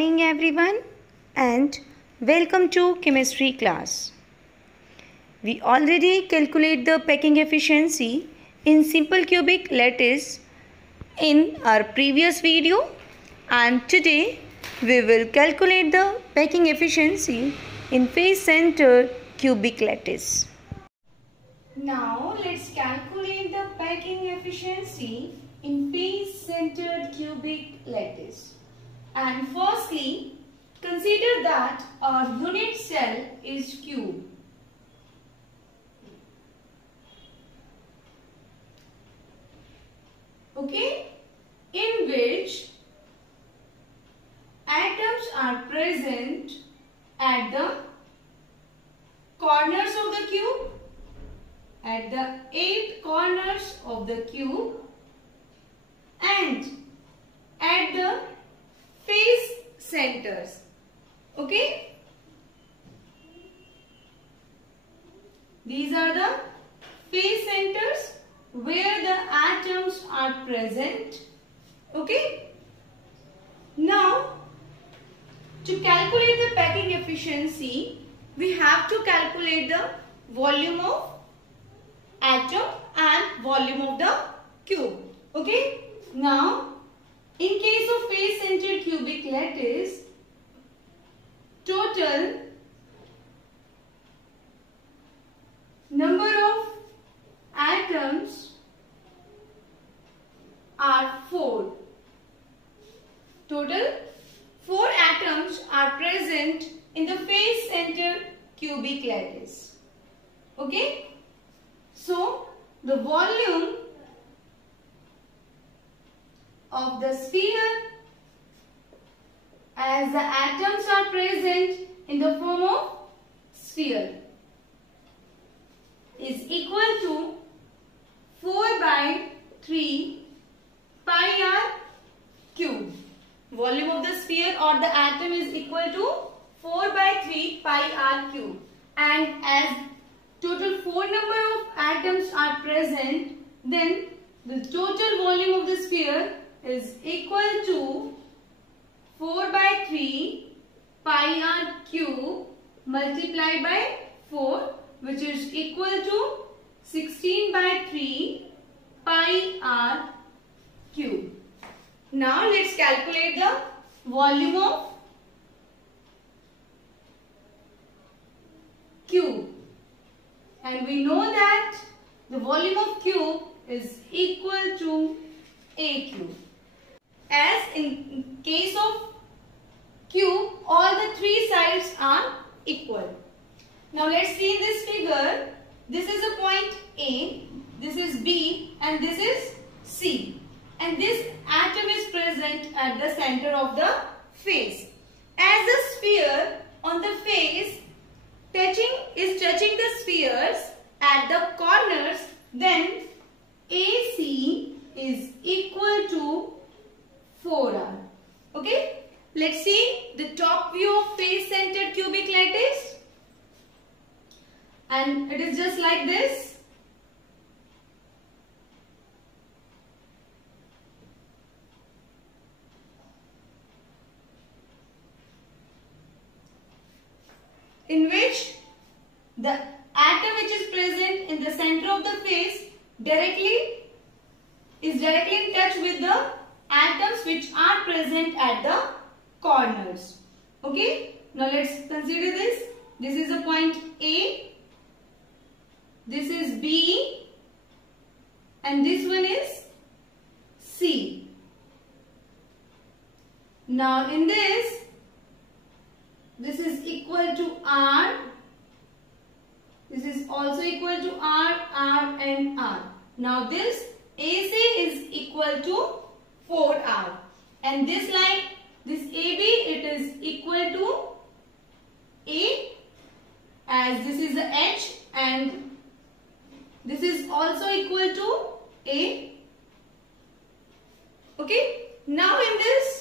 morning everyone and welcome to chemistry class. We already calculate the packing efficiency in simple cubic lattice in our previous video, and today we will calculate the packing efficiency in face-centered cubic lattice. Now let's calculate the packing efficiency in face-centered cubic lattice. And firstly, consider that our unit cell is cube. Okay, in which atoms are present at the corners of the cube, at the 8 corners of the cube, and at the face centers. Okay, these are the face centers where the atoms are present. Okay, now to calculate the packing efficiency, we have to calculate the volume of atom and volume of the cube. Okay, now in case of face-centered cubic lattice, total number of atoms are 4. Total 4 atoms are present in the face-centered cubic lattice. Okay, so the volume of the sphere, as the atoms are present in the form of sphere, is equal to 4/3 pi r cube. Volume of the sphere or the atom is equal to 4/3 pi r cube, and as total 4 number of atoms are present, then the total volume of the sphere is equal to 4/3 pi r cube multiplied by 4, which is equal to 16/3 pi r cube. Now let's calculate the volume of cube, and we know that the volume of cube is equal to A cube. As in case of cube, all the 3 sides are equal. Now let's see in this figure. This is a point A, this is B, and this is C. And this atom is present at the center of the face. As the sphere on the face is touching the spheres at the corners, then AC is equal to 4R. Okay, let's see the top view of face-centered cubic lattice, and it is just like this. In which the atom which is present in the center of the face is directly in touch with the atoms which are present at the corners. Okay, now let's consider this. This is a point A, this is B, and this one is C. Now in this is equal to R, this is also equal to R, R and R. Now this AC is equal to 4R, and this line, this AB, it is equal to A, as this is the H, and this is also equal to A. Okay, now in this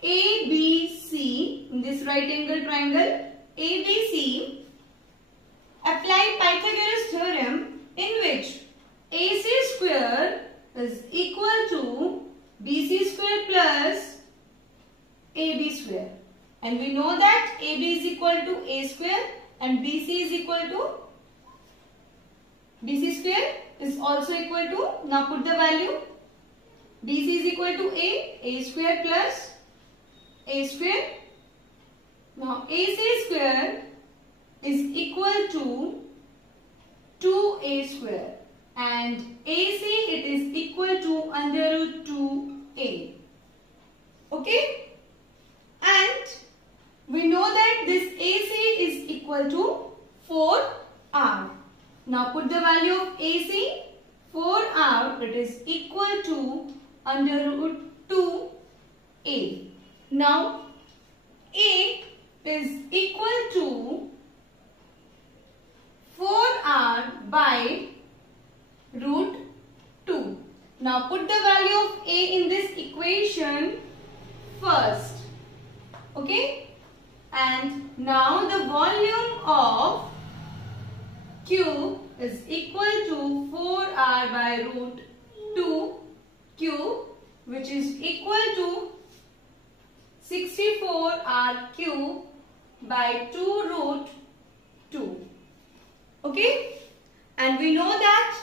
ABC, in this right angle triangle ABC, apply Pythagoras theorem, in which AC square is equal to BC square plus AB square. And we know that AB is equal to A square and BC is equal to BC square is also equal to, now put the value, BC is equal to A square plus A square. Now AC square is equal to 2A square and AC it is equal to under root 2A. Okay? And we know that this AC is equal to 4R. Now put the value of AC, 4R, it is equal to under root 2A. Now A is equal to 4R by root 2. Now put the value of A in this equation first. Okay? And now the volume of Q is equal to 4R by root 2 Q, which is equal to 64R cube by 2 root 2. Okay? And we know that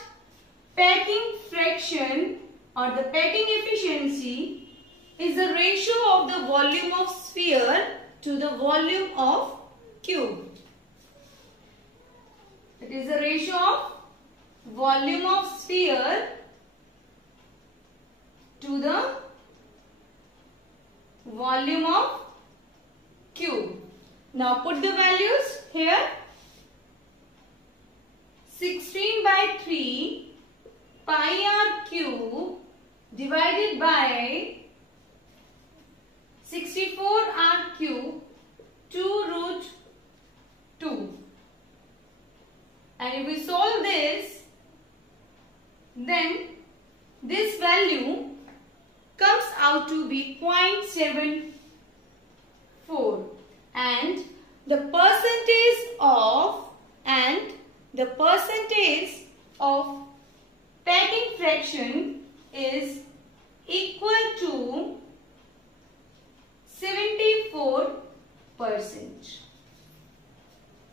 packing fraction or the packing efficiency is the ratio of the volume of sphere to the volume of cube. It is the ratio of volume of sphere to the volume of cube. Now put the values here. 16 by 3 pi r cube divided by 64 r cube 2 root 2. And if we solve this, then this value comes out to be 0.74 and the percentage of packing fraction is equal to 74%.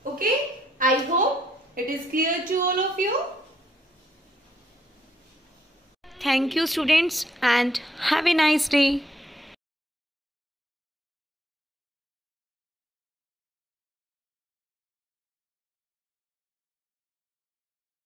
Okay, I hope it is clear to all of you. Thank you students and have a nice day.